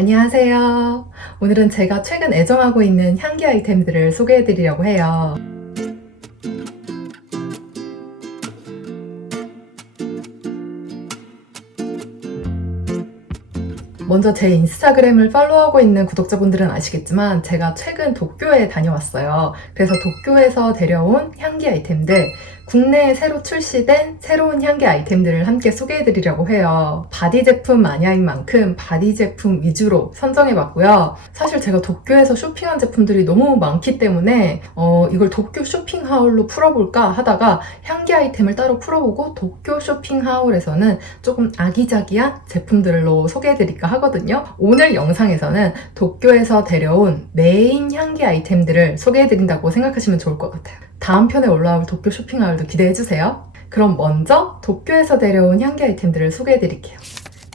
안녕하세요. 오늘은 제가 최근 애정하고 있는 향기 아이템들을 소개해 드리려고 해요. 먼저 제 인스타그램을 팔로우하고 있는 구독자분들은 아시겠지만 제가 최근 도쿄에 다녀왔어요. 그래서 도쿄에서 데려온 향기 아이템들, 국내에 새로 출시된 새로운 향기 아이템들을 함께 소개해드리려고 해요. 바디 제품 마니아인 만큼 바디 제품 위주로 선정해봤고요. 사실 제가 도쿄에서 쇼핑한 제품들이 너무 많기 때문에 어, 이걸 도쿄 쇼핑 하울로 풀어볼까 하다가 향기 아이템을 따로 풀어보고 도쿄 쇼핑 하울에서는 조금 아기자기한 제품들로 소개해드릴까 하거든요. 오늘 영상에서는 도쿄에서 데려온 메인 향기 아이템들을 소개해드린다고 생각하시면 좋을 것 같아요. 다음 편에 올라올 도쿄 쇼핑하울도 기대해주세요. 그럼 먼저 도쿄에서 데려온 향기 아이템들을 소개해드릴게요.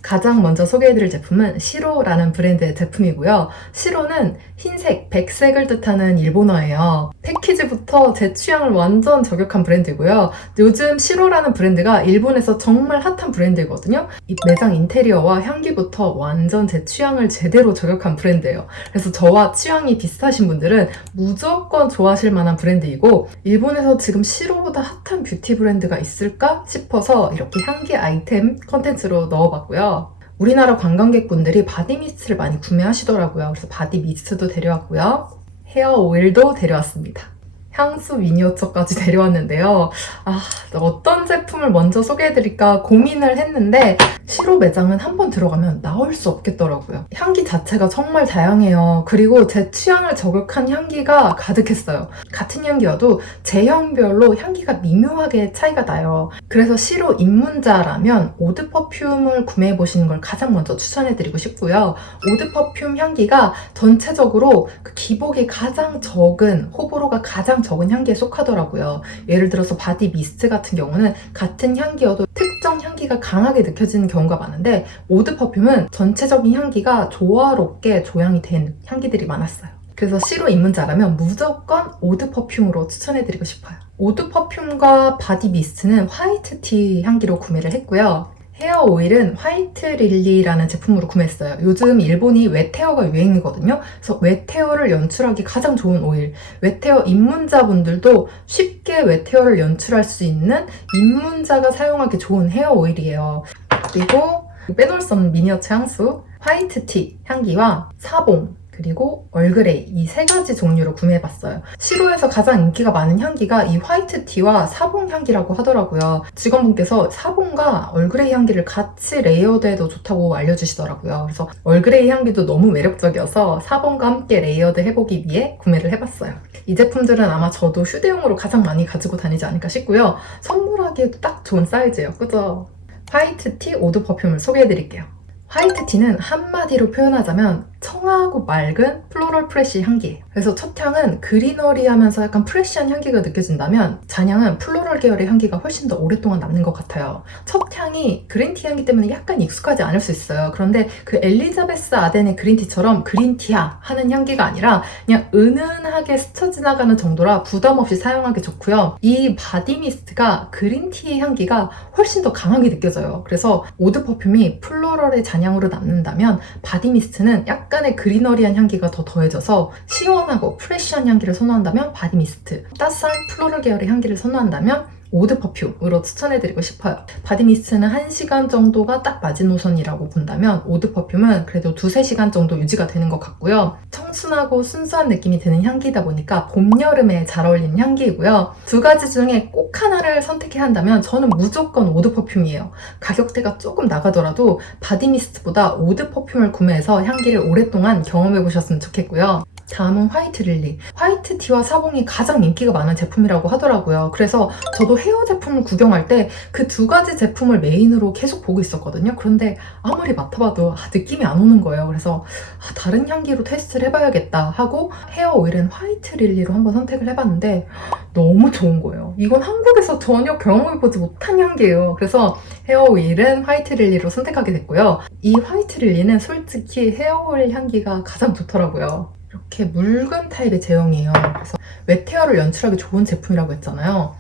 가장 먼저 소개해드릴 제품은 시로라는 브랜드의 제품이고요. 시로는 흰색, 백색을 뜻하는 일본어예요. 패키지부터 제 취향을 완전 저격한 브랜드고요. 요즘 시로라는 브랜드가 일본에서 정말 핫한 브랜드거든요. 이 매장 인테리어와 향기부터 완전 제 취향을 제대로 저격한 브랜드예요. 그래서 저와 취향이 비슷하신 분들은 무조건 좋아하실 만한 브랜드이고 일본에서 지금 시로보다 핫한 뷰티 브랜드가 있을까 싶어서 이렇게 향기 아이템 컨텐츠로 넣어봤고요. 우리나라 관광객분들이 바디 미스트를 많이 구매하시더라고요. 그래서 바디 미스트도 데려왔고요. 헤어 오일도 데려왔습니다. 향수 미니어처까지 데려왔는데요. 아, 어떤 제품을 먼저 소개해드릴까 고민을 했는데, 시로 매장은 한 번 들어가면 나올 수 없겠더라고요. 향기 자체가 정말 다양해요. 그리고 제 취향을 저격한 향기가 가득했어요. 같은 향기여도 제형별로 향기가 미묘하게 차이가 나요. 그래서 시로 입문자라면 오드 퍼퓸을 구매해보시는 걸 가장 먼저 추천해드리고 싶고요. 오드 퍼퓸 향기가 전체적으로 그 기복이 가장 적은, 호불호가 가장 적은 향기에 속하더라고요. 예를 들어서 바디 미스트 같은 경우는 같은 향기여도 특정 향기가 강하게 느껴지는 경우가 많은데 오드 퍼퓸은 전체적인 향기가 조화롭게 조향이 된 향기들이 많았어요. 그래서 시로 입문자라면 무조건 오드 퍼퓸으로 추천해드리고 싶어요. 오드 퍼퓸과 바디 미스트는 화이트 티 향기로 구매를 했고요. 헤어 오일은 화이트 릴리라는 제품으로 구매했어요. 요즘 일본이 웨테어가 유행이거든요. 그래서 웨테어를 연출하기 가장 좋은 오일. 웨테어 입문자분들도 쉽게 웨테어를 연출할 수 있는 입문자가 사용하기 좋은 헤어 오일이에요. 그리고 빼놓을 수 없는 미니어처 향수, 화이트 티 향기와 사봉, 그리고 얼그레이 이 세 가지 종류로 구매해봤어요. 시로에서 가장 인기가 많은 향기가 이 화이트티와 사봉 향기라고 하더라고요. 직원분께서 사봉과 얼그레이 향기를 같이 레이어드해도 좋다고 알려주시더라고요. 그래서 얼그레이 향기도 너무 매력적이어서 사봉과 함께 레이어드 해보기 위해 구매를 해봤어요. 이 제품들은 아마 저도 휴대용으로 가장 많이 가지고 다니지 않을까 싶고요. 선물하기에도 딱 좋은 사이즈예요. 그죠? 화이트티 오드 퍼퓸을 소개해드릴게요. 화이트티는 한마디로 표현하자면 청하고 맑은 플로럴 프레쉬 향기예요. 그래서 첫 향은 그리너리 하면서 약간 프레쉬한 향기가 느껴진다면 잔향은 플로럴 계열의 향기가 훨씬 더 오랫동안 남는 것 같아요. 첫 향이 그린티 향기 때문에 약간 익숙하지 않을 수 있어요. 그런데 그 엘리자베스 아덴의 그린티처럼 그린티야 하는 향기가 아니라 그냥 은은하게 스쳐 지나가는 정도라 부담 없이 사용하기 좋고요. 이 바디 미스트가 그린티의 향기가 훨씬 더 강하게 느껴져요. 그래서 오드 퍼퓸이 플로럴의 잔향으로 남는다면 바디 미스트는 약간 의 그리너리한 향기가 더 더해져서 시원하고 프레쉬한 향기를 선호한다면 바디 미스트, 따스한 플로럴 계열의 향기를 선호한다면 오드 퍼퓸으로 추천해드리고 싶어요. 바디 미스트는 1시간 정도가 딱 마지노선이라고 본다면 오드 퍼퓸은 그래도 2, 3시간 정도 유지가 되는 것 같고요. 청순하고 순수한 느낌이 드는 향기다 보니까 봄, 여름에 잘 어울리는 향기이고요. 두 가지 중에 꼭 하나를 선택해야 한다면 저는 무조건 오드 퍼퓸이에요. 가격대가 조금 나가더라도 바디 미스트보다 오드 퍼퓸을 구매해서 향기를 오랫동안 경험해보셨으면 좋겠고요. 다음은 화이트 릴리. 화이트 티와 사봉이 가장 인기가 많은 제품이라고 하더라고요. 그래서 저도 헤어 제품을 구경할 때 그 두 가지 제품을 메인으로 계속 보고 있었거든요. 그런데 아무리 맡아봐도 아, 느낌이 안 오는 거예요. 그래서 아, 다른 향기로 테스트를 해봐야겠다 하고 헤어 오일은 화이트 릴리로 한번 선택을 해봤는데 너무 좋은 거예요. 이건 한국에서 전혀 경험해보지 못한 향기예요. 그래서 헤어 오일은 화이트 릴리로 선택하게 됐고요. 이 화이트 릴리는 솔직히 헤어 오일 향기가 가장 좋더라고요. 이렇게 묽은 타입의 제형이에요. 그래서 웨테어를 연출하기 좋은 제품이라고 했잖아요.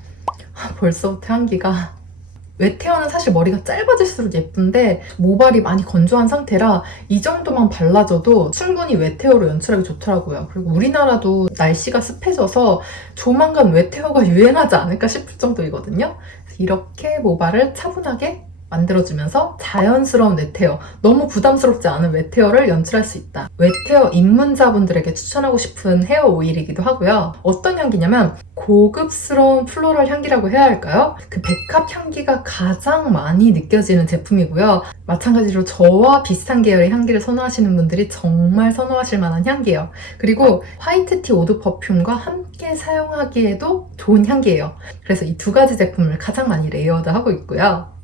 아, 벌써부터 향기가 웨테어는 사실 머리가 짧아질수록 예쁜데 모발이 많이 건조한 상태라 이 정도만 발라줘도 충분히 웨테어로 연출하기 좋더라고요. 그리고 우리나라도 날씨가 습해져서 조만간 웨테어가 유행하지 않을까 싶을 정도이거든요. 이렇게 모발을 차분하게 만들어주면서 자연스러운 웨테어, 너무 부담스럽지 않은 웨테어를 연출할 수 있다. 웨테어 입문자분들에게 추천하고 싶은 헤어 오일이기도 하고요. 어떤 향기냐면 고급스러운 플로럴 향기라고 해야 할까요? 그 백합 향기가 가장 많이 느껴지는 제품이고요. 마찬가지로 저와 비슷한 계열의 향기를 선호하시는 분들이 정말 선호하실 만한 향기예요. 그리고 화이트티 오드 퍼퓸과 함께 사용하기에도 좋은 향기예요. 그래서 이 두 가지 제품을 가장 많이 레이어드하고 있고요.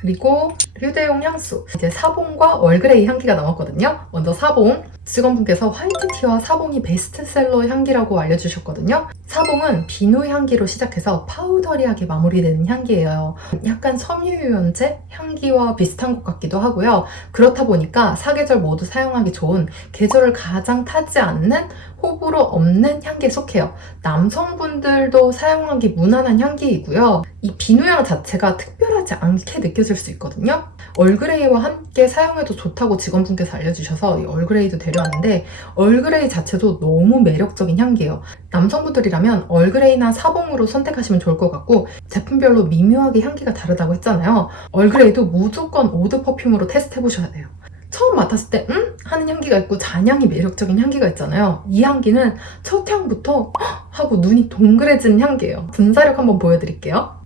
그리고 휴대용 향수. 이제 사봉과 얼그레이 향기가 남았거든요. 먼저 사봉. 직원분께서 화이트티와 사봉이 베스트셀러 향기라고 알려주셨거든요. 사봉은 비누 향기로 시작해서 파우더리하게 마무리되는 향기예요. 약간 섬유유연제 향기와 비슷한 것 같기도 하고요. 그렇다 보니까 사계절 모두 사용하기 좋은 계절을 가장 타지 않는 호불호 없는 향기에 속해요. 남성분들도 사용하기 무난한 향기이고요. 이 비누향 자체가 특별하지 않게 느껴질 수 있거든요. 얼그레이와 함께 사용해도 좋다고 직원분께서 알려주셔서 이 얼그레이도 데려왔는데 얼그레이 자체도 너무 매력적인 향기예요. 남성분들이라면 얼그레이나 사봉으로 선택하시면 좋을 것 같고 제품별로 미묘하게 향기가 다르다고 했잖아요. 얼그레이도 무조건 오드 퍼퓸으로 테스트 해보셔야 돼요. 처음 맡았을 때, 음? 하는 향기가 있고, 잔향이 매력적인 향기가 있잖아요. 이 향기는 첫 향부터, 헉! 하고 눈이 동그래지는 향기예요. 분사력 한번 보여드릴게요.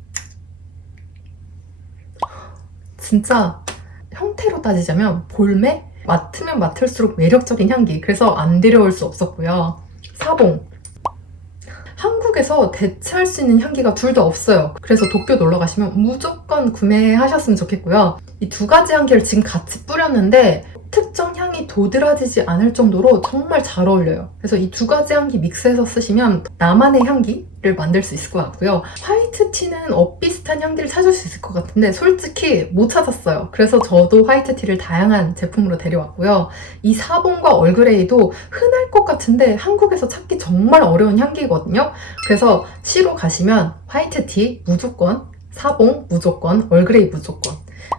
진짜 형태로 따지자면 볼매? 맡으면 맡을수록 매력적인 향기. 그래서 안 데려올 수 없었고요. 사봉. 한국에서 대체할 수 있는 향기가 둘 다 없어요. 그래서 도쿄 놀러 가시면 무조건 구매하셨으면 좋겠고요. 이 두 가지 향기를 지금 같이 뿌렸는데 특정 향이 도드라지지 않을 정도로 정말 잘 어울려요. 그래서 이 두 가지 향기 믹스해서 쓰시면 나만의 향기를 만들 수 있을 것 같고요. 화이트 티는 엇비슷한 향기를 찾을 수 있을 것 같은데 솔직히 못 찾았어요. 그래서 저도 화이트 티를 다양한 제품으로 데려왔고요. 이 사본과 얼그레이도 흔할 것 같은데 한국에서 찾기 정말 어려운 향기거든요. 그래서 시로 가시면 화이트 티 무조건, 사봉 무조건, 얼그레이 무조건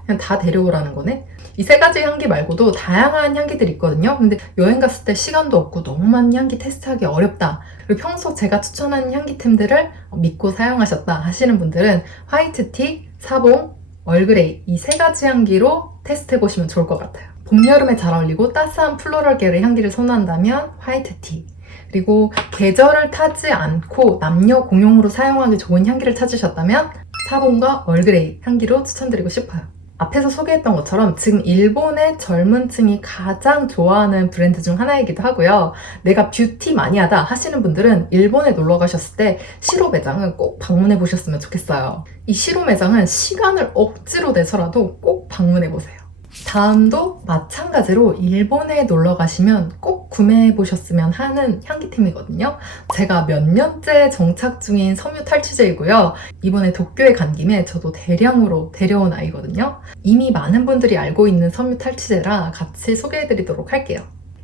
그냥 다 데려오라는 거네. 이 세 가지 향기 말고도 다양한 향기들이 있거든요. 근데 여행 갔을 때 시간도 없고 너무 많은 향기 테스트하기 어렵다. 그리고 평소 제가 추천하는 향기템들을 믿고 사용하셨다 하시는 분들은 화이트티, 사봉, 얼그레이 이 세 가지 향기로 테스트해 보시면 좋을 것 같아요. 봄, 여름에 잘 어울리고 따스한 플로럴 계열의 향기를 선호한다면 화이트티 그리고 계절을 타지 않고 남녀 공용으로 사용하기 좋은 향기를 찾으셨다면 사본과 얼그레이 향기로 추천드리고 싶어요. 앞에서 소개했던 것처럼 지금 일본의 젊은 층이 가장 좋아하는 브랜드 중 하나이기도 하고요. 내가 뷰티 마니아다 하시는 분들은 일본에 놀러 가셨을 때 시로 매장은 꼭 방문해 보셨으면 좋겠어요. 이 시로 매장은 시간을 억지로 내서라도 꼭 방문해 보세요. 다음도 마찬가지로 일본에 놀러 가시면 꼭 구매해 보셨으면 하는 향기템이거든요. 제가 몇 년째 정착 중인 섬유 탈취제이고요. 이번에 도쿄에 간 김에 저도 대량으로 데려온 아이거든요. 이미 많은 분들이 알고 있는 섬유 탈취제라 같이 소개해 드리도록 할게요.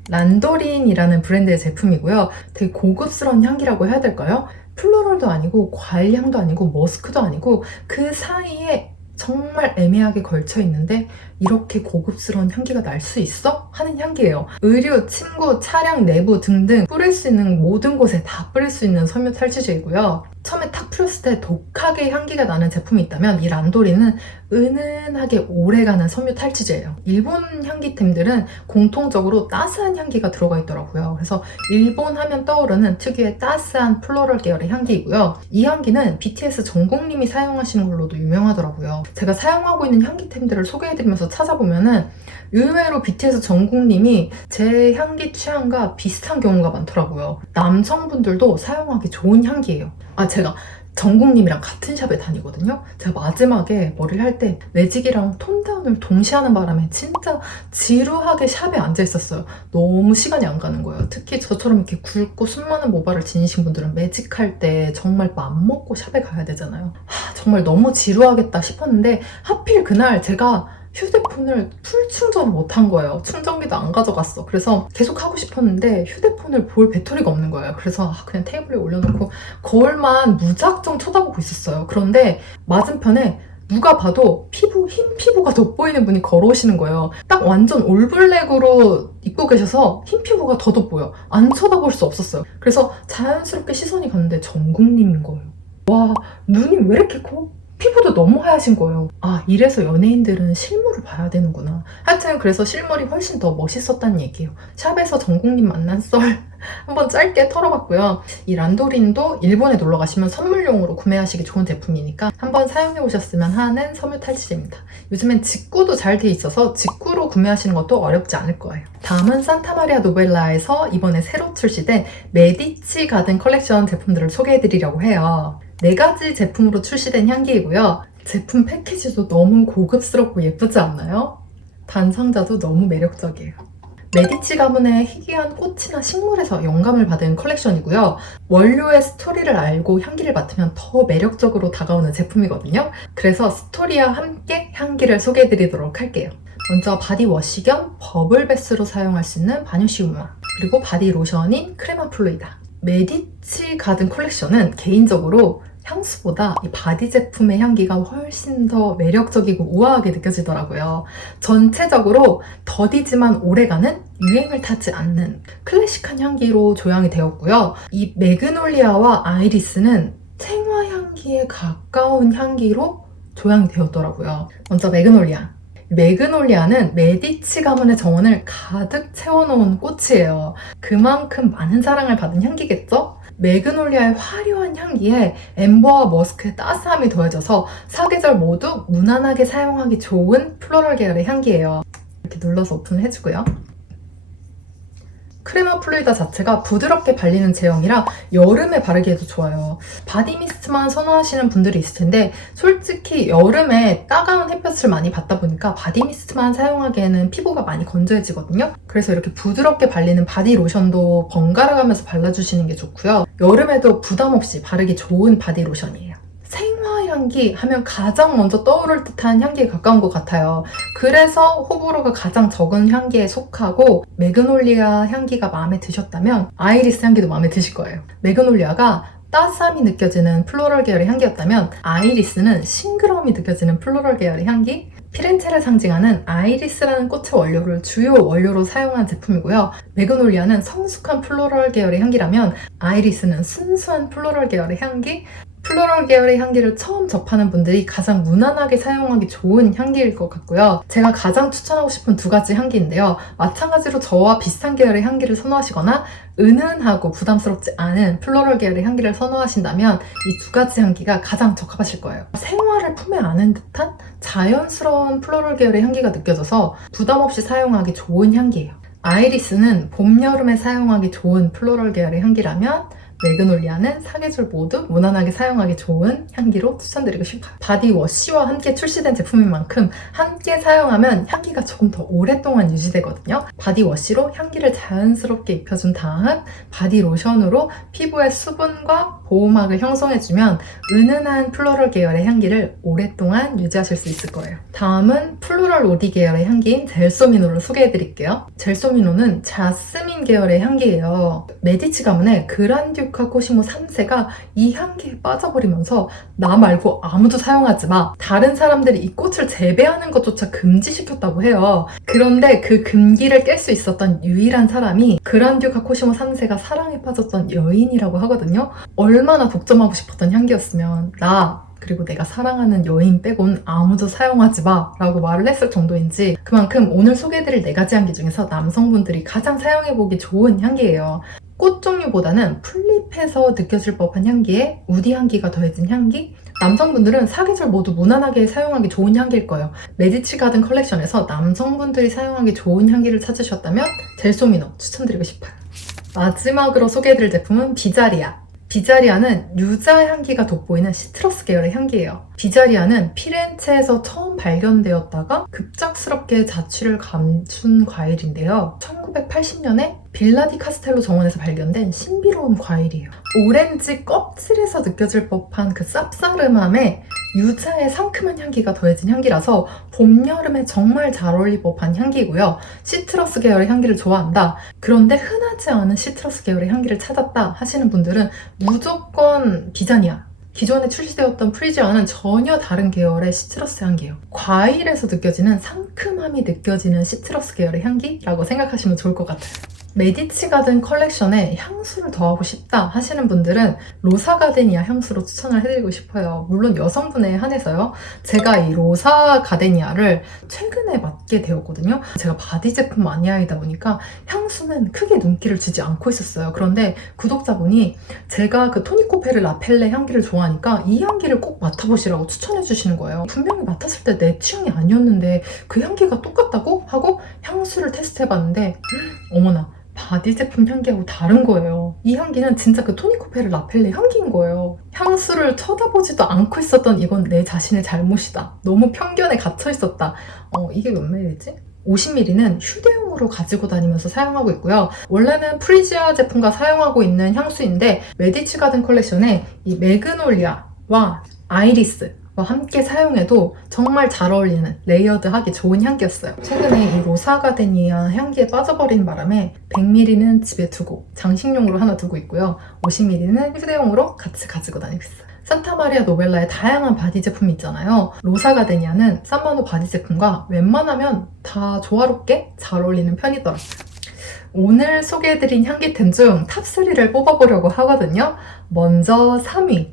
란도린이라는 브랜드의 제품이고요. 되게 고급스러운 향기라고 해야 될까요? 플로럴도 아니고 과일향도 아니고 머스크도 아니고 그 사이에 정말 애매하게 걸쳐 있는데 이렇게 고급스러운 향기가 날 수 있어? 하는 향기예요. 의류, 침구, 차량 내부 등등 뿌릴 수 있는 모든 곳에 다 뿌릴 수 있는 섬유 탈취제이고요. 처음에 탁 뿌렸을 때 독하게 향기가 나는 제품이 있다면 이 란도리는 은은하게 오래가는 섬유 탈취제예요. 일본 향기템들은 공통적으로 따스한 향기가 들어가 있더라고요. 그래서 일본 하면 떠오르는 특유의 따스한 플로럴 계열의 향기이고요. 이 향기는 BTS 전국님이 사용하시는 걸로도 유명하더라고요. 제가 사용하고 있는 향기템들을 소개해드리면서 찾아보면은 의외로 BTS 전국님이 제 향기 취향과 비슷한 경우가 많더라고요. 남성분들도 사용하기 좋은 향기예요. 아, 제가 정국님이랑 같은 샵에 다니거든요. 제가 마지막에 머리를 할 때 매직이랑 톤다운을 동시에 하는 바람에 진짜 지루하게 샵에 앉아 있었어요. 너무 시간이 안 가는 거예요. 특히 저처럼 이렇게 굵고 숨 많은 모발을 지니신 분들은 매직할 때 정말 맘먹고 샵에 가야 되잖아요. 하, 정말 너무 지루하겠다 싶었는데 하필 그날 제가 휴대폰을 풀 충전을 못한 거예요. 충전기도 안 가져갔어. 그래서 계속 하고 싶었는데 휴대폰을 볼 배터리가 없는 거예요. 그래서 아, 그냥 테이블에 올려놓고 거울만 무작정 쳐다보고 있었어요. 그런데 맞은편에 누가 봐도 피부, 흰 피부가 돋보이는 분이 걸어오시는 거예요. 딱 완전 올블랙으로 입고 계셔서 흰 피부가 더 돋보여. 안 쳐다볼 수 없었어요. 그래서 자연스럽게 시선이 갔는데 정국님인 거예요. 와, 눈이 왜 이렇게 커? 피부도 너무 하얗신 거예요. 아, 이래서 연예인들은 실물을 봐야 되는구나. 하여튼 그래서 실물이 훨씬 더 멋있었다는 얘기예요. 샵에서 정국님 만난 썰 한번 짧게 털어봤고요. 이 란도린도 일본에 놀러 가시면 선물용으로 구매하시기 좋은 제품이니까 한번 사용해 보셨으면 하는 섬유 탈취제입니다. 요즘엔 직구도 잘 돼 있어서 직구로 구매하시는 것도 어렵지 않을 거예요. 다음은 산타마리아 노벨라에서 이번에 새로 출시된 메디치 가든 컬렉션 제품들을 소개해 드리려고 해요. 네 가지 제품으로 출시된 향기이고요. 제품 패키지도 너무 고급스럽고 예쁘지 않나요? 단상자도 너무 매력적이에요. 메디치 가문의 희귀한 꽃이나 식물에서 영감을 받은 컬렉션이고요. 원료의 스토리를 알고 향기를 맡으면 더 매력적으로 다가오는 제품이거든요. 그래서 스토리와 함께 향기를 소개해드리도록 할게요. 먼저 바디워시 겸 버블베스로 사용할 수 있는 바뉴시우마 그리고 바디 로션인 크레마 플루이다. 메디치 가든 컬렉션은 개인적으로 향수보다 이 바디 제품의 향기가 훨씬 더 매력적이고 우아하게 느껴지더라고요. 전체적으로 더디지만 오래가는 유행을 타지 않는 클래식한 향기로 조향이 되었고요. 이 매그놀리아와 아이리스는 생화 향기에 가까운 향기로 조향이 되었더라고요. 먼저 매그놀리아. 매그놀리아는 메디치 가문의 정원을 가득 채워놓은 꽃이에요. 그만큼 많은 사랑을 받은 향기겠죠? 매그놀리아의 화려한 향기에 엠버와 머스크의 따스함이 더해져서 사계절 모두 무난하게 사용하기 좋은 플로럴 계열의 향기예요. 이렇게 눌러서 오픈을 해주고요. 크레마 플루이다 자체가 부드럽게 발리는 제형이라 여름에 바르기에도 좋아요. 바디 미스트만 선호하시는 분들이 있을 텐데 솔직히 여름에 따가운 햇볕을 많이 받다 보니까 바디 미스트만 사용하기에는 피부가 많이 건조해지거든요. 그래서 이렇게 부드럽게 발리는 바디 로션도 번갈아 가면서 발라주시는 게 좋고요. 여름에도 부담 없이 바르기 좋은 바디 로션이에요. 향기 하면 가장 먼저 떠오를 듯한 향기에 가까운 것 같아요. 그래서 호불호가 가장 적은 향기에 속하고 매그놀리아 향기가 마음에 드셨다면 아이리스 향기도 마음에 드실 거예요. 매그놀리아가 따스함이 느껴지는 플로럴 계열의 향기였다면 아이리스는 싱그러움이 느껴지는 플로럴 계열의 향기 피렌체를 상징하는 아이리스라는 꽃의 원료를 주요 원료로 사용한 제품이고요. 매그놀리아는 성숙한 플로럴 계열의 향기라면 아이리스는 순수한 플로럴 계열의 향기 플로럴 계열의 향기를 처음 접하는 분들이 가장 무난하게 사용하기 좋은 향기일 것 같고요. 제가 가장 추천하고 싶은 두 가지 향기인데요. 마찬가지로 저와 비슷한 계열의 향기를 선호하시거나 은은하고 부담스럽지 않은 플로럴 계열의 향기를 선호하신다면 이 두 가지 향기가 가장 적합하실 거예요. 생화를 품에 안은 듯한 자연스러운 플로럴 계열의 향기가 느껴져서 부담 없이 사용하기 좋은 향기예요. 아이리스는 봄, 여름에 사용하기 좋은 플로럴 계열의 향기라면 매그놀리아는 사계절 모두 무난하게 사용하기 좋은 향기로 추천드리고 싶어요. 바디워시와 함께 출시된 제품인 만큼 함께 사용하면 향기가 조금 더 오랫동안 유지되거든요. 바디워시로 향기를 자연스럽게 입혀준 다음 바디로션으로 피부의 수분과 보호막을 형성해주면 은은한 플로럴 계열의 향기를 오랫동안 유지하실 수 있을 거예요. 다음은 플로럴 오디 계열의 향기인 젤소미노를 소개해드릴게요. 젤소미노는 자스민 계열의 향기예요. 메디치 가문의 그란듀 카 코시모 3세가 이 향기에 빠져버리면서 나 말고 아무도 사용하지 마. 다른 사람들이 이 꽃을 재배하는 것조차 금지시켰다고 해요. 그런데 그 금기를 깰 수 있었던 유일한 사람이 그란듀카 코시모 3세가 사랑에 빠졌던 여인이라고 하거든요. 얼마나 독점하고 싶었던 향기였으면 나 그리고 내가 사랑하는 여인 빼곤 아무도 사용하지 마 라고 말을 했을 정도인지 그만큼 오늘 소개해드릴 네 가지 향기 중에서 남성분들이 가장 사용해보기 좋은 향기예요. 꽃 종류보다는 풀잎에서 느껴질 법한 향기에 우디 향기가 더해진 향기 남성분들은 사계절 모두 무난하게 사용하기 좋은 향기일 거예요. 메디치 가든 컬렉션에서 남성분들이 사용하기 좋은 향기를 찾으셨다면 젤소미노 추천드리고 싶어요. 마지막으로 소개해드릴 제품은 비자리아. 비자리아는 유자 향기가 돋보이는 시트러스 계열의 향기예요. 비자리아는 피렌체에서 처음 발견되었다가 급작스럽게 자취를 감춘 과일인데요. 1980년에 빌라디 카스텔로 정원에서 발견된 신비로운 과일이에요. 오렌지 껍질에서 느껴질 법한 그 쌉싸름함에 유자의 상큼한 향기가 더해진 향기라서 봄, 여름에 정말 잘 어울릴 법한 향기고요. 시트러스 계열의 향기를 좋아한다. 그런데 흔하지 않은 시트러스 계열의 향기를 찾았다 하시는 분들은 무조건 비자니아 기존에 출시되었던 프리지아는 전혀 다른 계열의 시트러스 향기예요. 과일에서 느껴지는 상큼함이 느껴지는 시트러스 계열의 향기라고 생각하시면 좋을 것 같아요. 메디치 가든 컬렉션에 향수를 더하고 싶다 하시는 분들은 로사 가데니아 향수로 추천을 해드리고 싶어요. 물론 여성분에 한해서요. 제가 이 로사 가데니아를 최근에 맡게 되었거든요. 제가 바디 제품 마니아이다 보니까 향수는 크게 눈길을 주지 않고 있었어요. 그런데 구독자분이 제가 그 토니코페르 라펠레 향기를 좋아하니까 이 향기를 꼭 맡아보시라고 추천해 주시는 거예요. 분명히 맡았을 때 내 취향이 아니었는데 그 향기가 똑같다고? 하고 향수를 테스트해봤는데 어머나 바디 제품 향기하고 다른 거예요. 이 향기는 진짜 그 토니코페르 라펠레 향기인 거예요. 향수를 쳐다보지도 않고 있었던 이건 내 자신의 잘못이다. 너무 편견에 갇혀 있었다. 어, 이게 몇 밀리지? 50ml는 휴대용으로 가지고 다니면서 사용하고 있고요. 원래는 프리지아 제품과 사용하고 있는 향수인데 메디치 가든 컬렉션에 이 매그놀리아와 아이리스와 함께 사용해도 정말 잘 어울리는 레이어드하기 좋은 향기였어요. 최근에 이 로사 가데니아 향기에 빠져버린 바람에 100ml는 집에 두고 장식용으로 하나 두고 있고요. 50ml는 휴대용으로 같이 가지고 다니고 있어요. 산타마리아 노벨라의 다양한 바디 제품이 있잖아요. 로사 가데니아는 산마노 바디 제품과 웬만하면 다 조화롭게 잘 어울리는 편이더라고요. 오늘 소개해드린 향기템 중 탑3를 뽑아보려고 하거든요. 먼저 3위,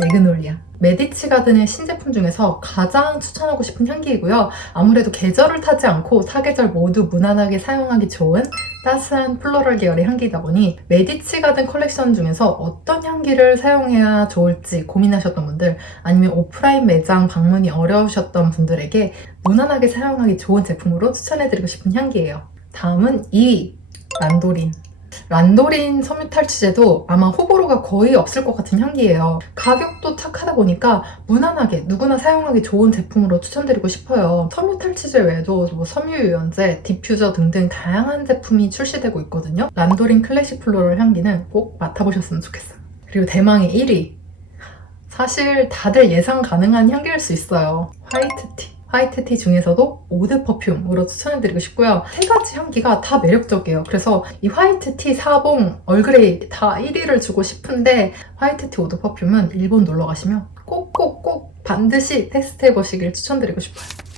매그놀리아. 메디치 가든의 신제품 중에서 가장 추천하고 싶은 향기이고요. 아무래도 계절을 타지 않고 사계절 모두 무난하게 사용하기 좋은 따스한 플로럴 계열의 향기이다 보니 메디치 가든 컬렉션 중에서 어떤 향기를 사용해야 좋을지 고민하셨던 분들 아니면 오프라인 매장 방문이 어려우셨던 분들에게 무난하게 사용하기 좋은 제품으로 추천해드리고 싶은 향기예요. 다음은 2위 란도린. 란도린 섬유 탈취제도 아마 호불호가 거의 없을 것 같은 향기예요. 가격도 착하다 보니까 무난하게 누구나 사용하기 좋은 제품으로 추천드리고 싶어요. 섬유 탈취제 외에도 뭐 섬유 유연제, 디퓨저 등등 다양한 제품이 출시되고 있거든요. 란도린 클래식 플로럴 향기는 꼭 맡아보셨으면 좋겠어요. 그리고 대망의 1위. 사실 다들 예상 가능한 향기일 수 있어요. 화이트티. 화이트 티 중에서도 오드 퍼퓸으로 추천해드리고 싶고요. 세 가지 향기가 다 매력적이에요. 그래서 이 화이트 티, 사봉, 얼그레이 다 1위를 주고 싶은데 화이트 티 오드 퍼퓸은 일본 놀러 가시면 꼭꼭꼭 반드시 테스트해보시길 추천드리고 싶어요.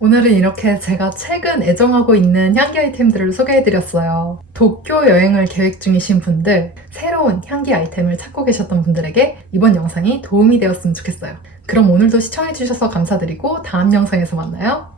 오늘은 이렇게 제가 최근 애정하고 있는 향기 아이템들을 소개해드렸어요. 도쿄 여행을 계획 중이신 분들, 새로운 향기 아이템을 찾고 계셨던 분들에게 이번 영상이 도움이 되었으면 좋겠어요. 그럼 오늘도 시청해주셔서 감사드리고 다음 영상에서 만나요.